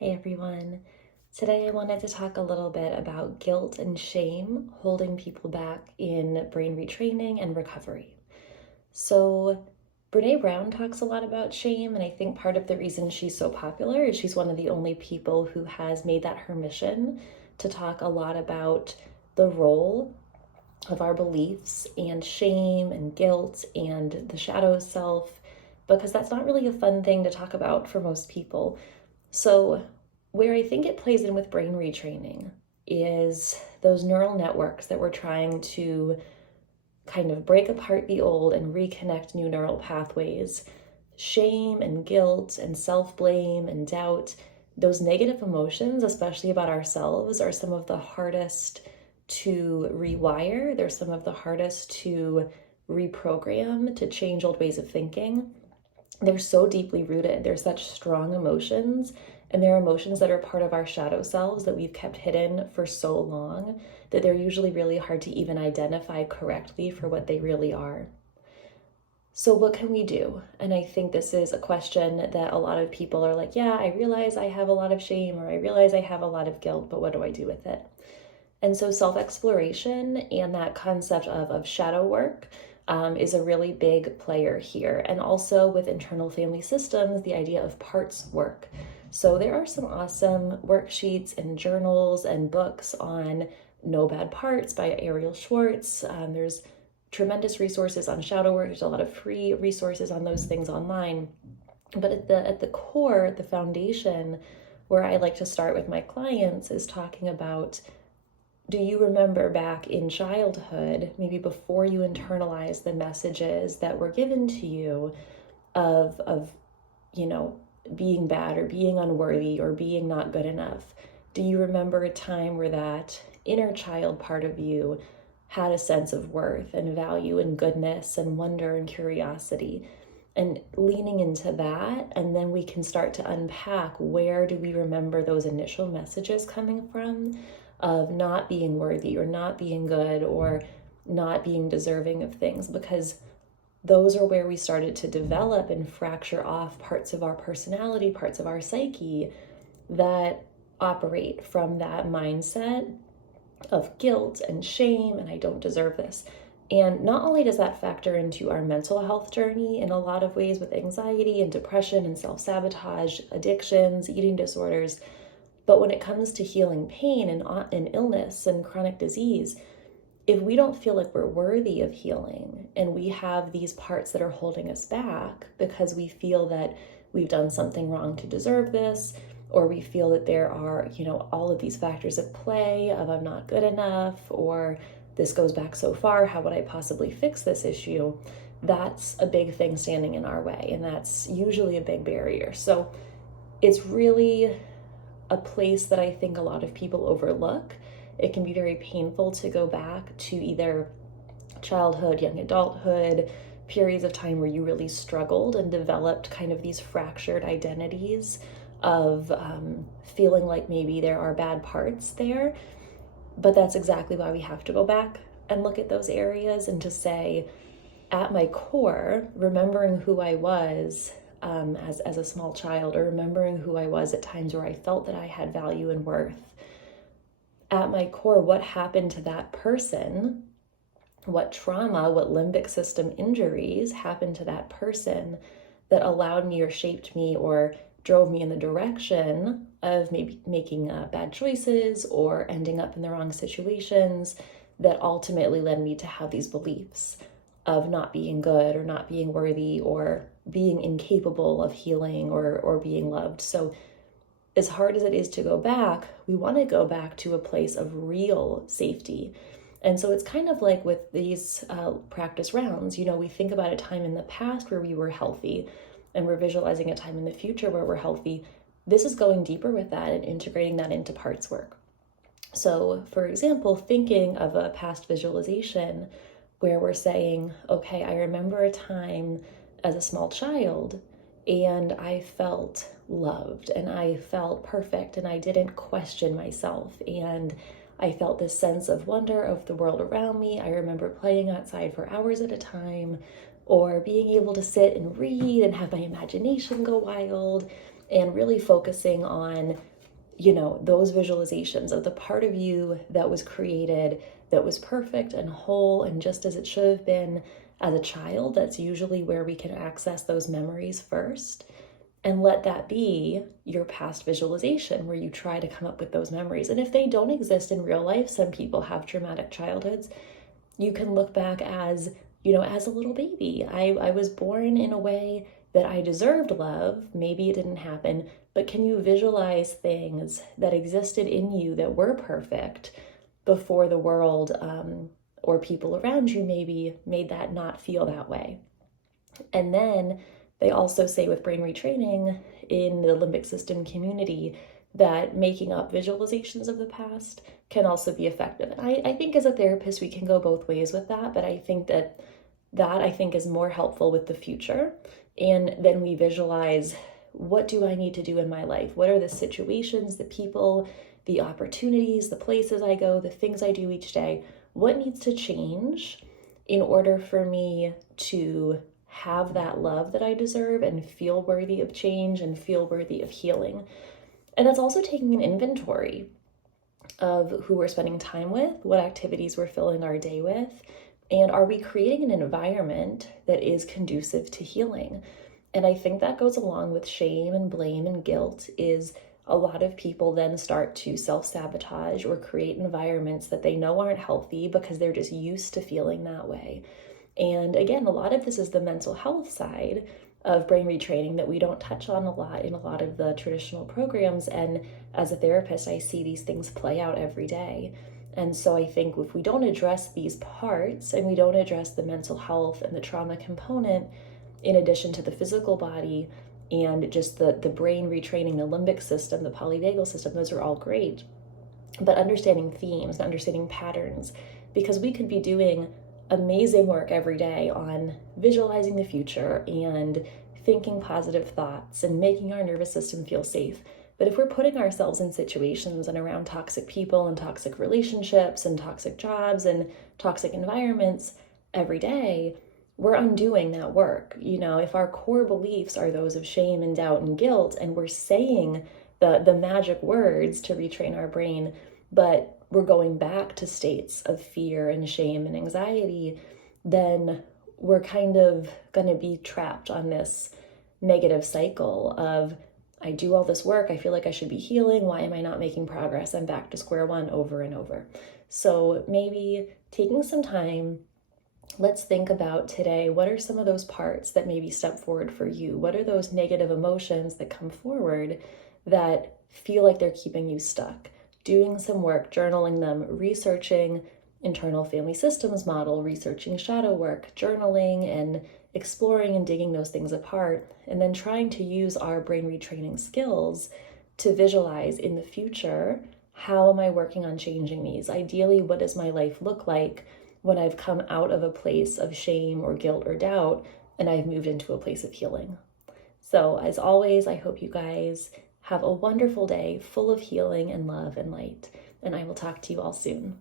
Hey everyone. Today I wanted to talk a little bit about guilt and shame holding people back in brain retraining and recovery. So, Brene Brown talks a lot about shame, and I think part of the reason she's so popular is she's one of the only people who has made that her mission to talk a lot about the role of our beliefs and shame and guilt and the shadow self, because that's not really a fun thing to talk about for most people. So, where I think it plays in with brain retraining is those neural networks that we're trying to kind of break apart the old and reconnect new neural pathways. Shame and guilt and self blame and doubt, those negative emotions, especially about ourselves, are some of the hardest to rewire. They're some of the hardest to reprogram, to change old ways of thinking. They're so deeply rooted. They're such strong emotions, and they're emotions that are part of our shadow selves that we've kept hidden for so long that they're usually really hard to even identify correctly for what they really are. So what can we do? And I think this is a question that a lot of people are like, yeah, I realize I have a lot of shame, or I realize I have a lot of guilt, but what do I do with it? And so self-exploration and that concept of shadow work is a really big player here. And also with internal family systems, the idea of parts work. So there are some awesome worksheets and journals and books on No Bad Parts by Ariel Schwartz. There's tremendous resources on shadow work. There's a lot of free resources on those things online. But at the core, the foundation, where I like to start with my clients is talking about, do you remember back in childhood, maybe before you internalized the messages that were given to you of being bad or being unworthy or being not good enough? Do you remember a time where that inner child part of you had a sense of worth and value and goodness and wonder and curiosity? And leaning into that, and then we can start to unpack, where do we remember those initial messages coming from of not being worthy or not being good or not being deserving of things, because those are where we started to develop and fracture off parts of our personality, parts of our psyche that operate from that mindset of guilt and shame and I don't deserve this. And not only does that factor into our mental health journey in a lot of ways with anxiety and depression and self-sabotage, addictions, eating disorders, but when it comes to healing pain and illness and chronic disease, if we don't feel like we're worthy of healing and we have these parts that are holding us back because we feel that we've done something wrong to deserve this, or we feel that there are, all of these factors at play of I'm not good enough, or this goes back so far, how would I possibly fix this issue? That's a big thing standing in our way, and that's usually a big barrier. So it's really a place that I think a lot of people overlook. It can be very painful to go back to either childhood, young adulthood, periods of time where you really struggled and developed kind of these fractured identities of feeling like maybe there are bad parts there. But that's exactly why we have to go back and look at those areas and to say, at my core, remembering who I was as a small child, or remembering who I was at times where I felt that I had value and worth. At my core, what happened to that person? What trauma, what limbic system injuries happened to that person that allowed me or shaped me or drove me in the direction of maybe making bad choices or ending up in the wrong situations that ultimately led me to have these beliefs of not being good or not being worthy or being incapable of healing or being loved. So as hard as it is to go back, we want to go back to a place of real safety. And so it's kind of like with these practice rounds, we think about a time in the past where we were healthy and we're visualizing a time in the future where we're healthy. This is going deeper with that and integrating that into parts work. So for example, thinking of a past visualization where we're saying, okay, I remember a time as a small child and I felt loved and I felt perfect and I didn't question myself and I felt this sense of wonder of the world around me. I remember playing outside for hours at a time or being able to sit and read and have my imagination go wild. and really focusing on, those visualizations of the part of you that was created, that was perfect and whole and just as it should have been as a child. That's usually where we can access those memories first. And let that be your past visualization where you try to come up with those memories. And if they don't exist in real life, some people have traumatic childhoods, you can look back as, as a little baby. I was born in a way that I deserved love. Maybe it didn't happen, but can you visualize things that existed in you that were perfect before the world or people around you maybe made that not feel that way? And then they also say with brain retraining in the limbic system community that making up visualizations of the past can also be effective. And I think as a therapist, we can go both ways with that, but I think that I think is more helpful with the future. And then we visualize, what do I need to do in my life? What are the situations, the people, the opportunities, the places I go, the things I do each day? What needs to change in order for me to have that love that I deserve and feel worthy of change and feel worthy of healing? And that's also taking an inventory of who we're spending time with, what activities we're filling our day with, and are we creating an environment that is conducive to healing? And I think that goes along with shame and blame and guilt. Is a lot of people then start to self-sabotage or create environments that they know aren't healthy because they're just used to feeling that way. And again, a lot of this is the mental health side of brain retraining that we don't touch on a lot in a lot of the traditional programs. And as a therapist, I see these things play out every day. And so I think if we don't address these parts and we don't address the mental health and the trauma component, in addition to the physical body and just the brain retraining, the limbic system, the polyvagal system, those are all great. But understanding themes and understanding patterns, because we could be doing amazing work every day on visualizing the future and thinking positive thoughts and making our nervous system feel safe. But if we're putting ourselves in situations and around toxic people and toxic relationships and toxic jobs and toxic environments every day, we're undoing that work. If our core beliefs are those of shame and doubt and guilt, and we're saying the magic words to retrain our brain, but we're going back to states of fear and shame and anxiety, then we're kind of going to be trapped on this negative cycle of, I do all this work, I feel like I should be healing, why am I not making progress? I'm back to square one over and over. So maybe taking some time, let's think about today, what are some of those parts that maybe step forward for you? What are those negative emotions that come forward that feel like they're keeping you stuck? Doing some work, journaling them, researching internal family systems model, researching shadow work, journaling and exploring and digging those things apart, and then trying to use our brain retraining skills to visualize in the future, how am I working on changing these? Ideally, what does my life look like when I've come out of a place of shame or guilt or doubt and I've moved into a place of healing? So as always, I hope you guys have a wonderful day full of healing and love and light, and I will talk to you all soon.